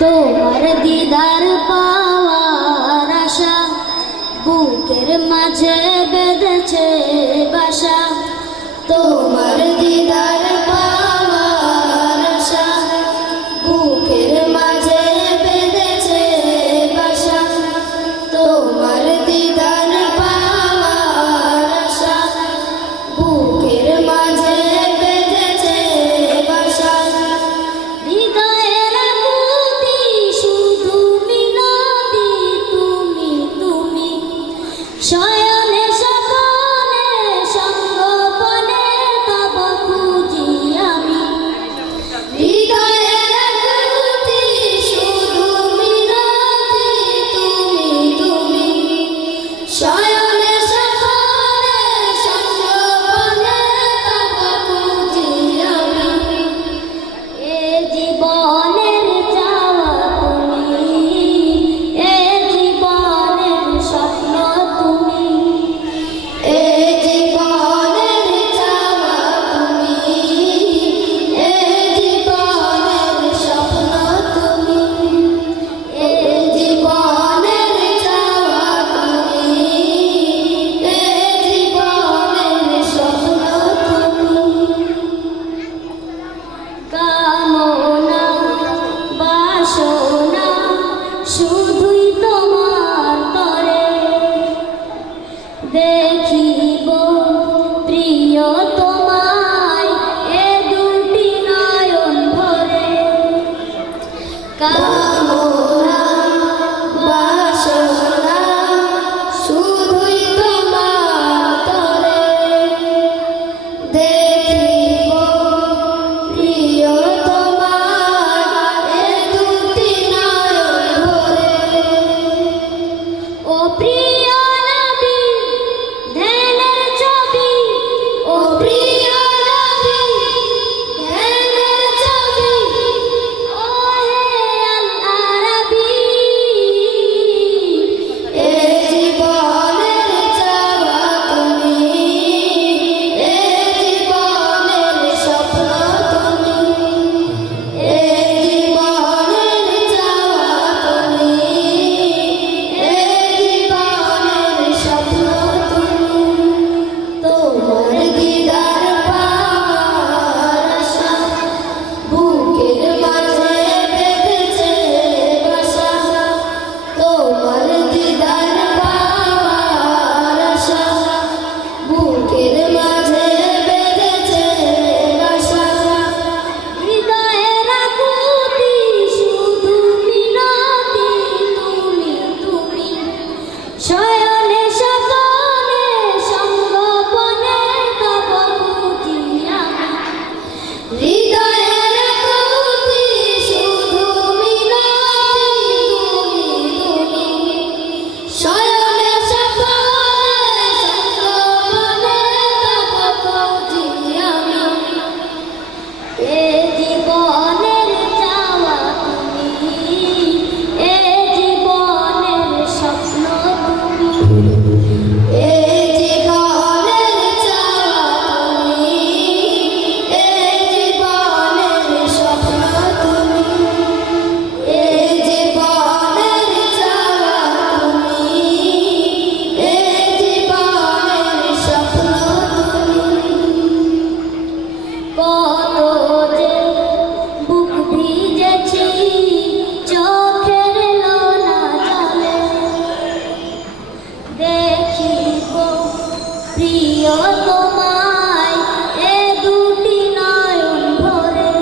তোমার দিদার পাওয়ার আশা বুকের মাঝে বেঁধেছে বাসা। তোমার দিদার পাওয়ার আশা বুকের মাঝে বেঁধেছে বাসা। তোমার দিদার পাওয়ার আশা বুকের মাঝে বেঁধেছে বাসা। হৃদয়ের আকুতি শুধু মিনতি তুমি তুমি, শয়নে স্বপনে সঙ্গোপনে তব খুঁজি আমি। হৃদয়ের আকুতি শুধু মিনতি তুমি তুমি, শয়নে স্বপনে সঙ্গোপনে তব খুঁজি আমি। এ জীবনের চাওয়া তুমি, এ জীবনের স্বপ্ন তুমি, এ জীবনের চাওয়া তুমি, এ জীবনের স্বপ্ন তুমি, এ জীবনের চাওয়া তুমি, এ জীবনের স্বপ্ন তুমি। কামনা বাসনা শুধুই তোমার তরে, দেখিব প্রিয় তোমায় এ দুটি নয়ন ভরে। কামনা বাসনা শুধুই তোমার তরে, দেখিব প্রিয় তোমার এ দুটি নয়ন ভরে। ও প্রিয় নবী ধ্যানের ছবি, ও প্রিয় নবী ধ্যানের ছবি, ও হে আল আরাবী। এ জীবনের চাওয়া তুমি, এ জীবনের স্বপ্ন তুমি, এ জীবনের চাওয়া তুমি, এ জীবনের স্বপ্ন তুমি। তোমার দিদার পাওয়ার আশা বুকের মাঝে বেঁধেছে বাসা। তোমার দিদার পাওয়ার আশা বুকের মাঝে বেঁধেছে বাসা। হৃদয়ের আকুতি শুধু মিনতি তুমি তুমি, শয়নে স্বপনে সঙ্গোপনে তব খুঁজি আমি। হৃদয়ের আকুতি শুধু মিনতি তুমি তুমি, শয়নে স্বপনে সঙ্গোপনে তব খুঁজি আমি। এ জীবনের চাওয়া তুমি, এ জীবনের স্বপ্ন তুমি, এ জীবনের চাওয়া তুমি, এ জীবনের স্বপ্ন তুমি, এ জীবনের চাওয়া তুমি, এ জীবনের স্বপ্ন তুমি। কত যে বুক ভিজেছি চোখের লোনা জলে, দেখিব প্রিয় তোমায় এ দুটি নয়ন ভরে।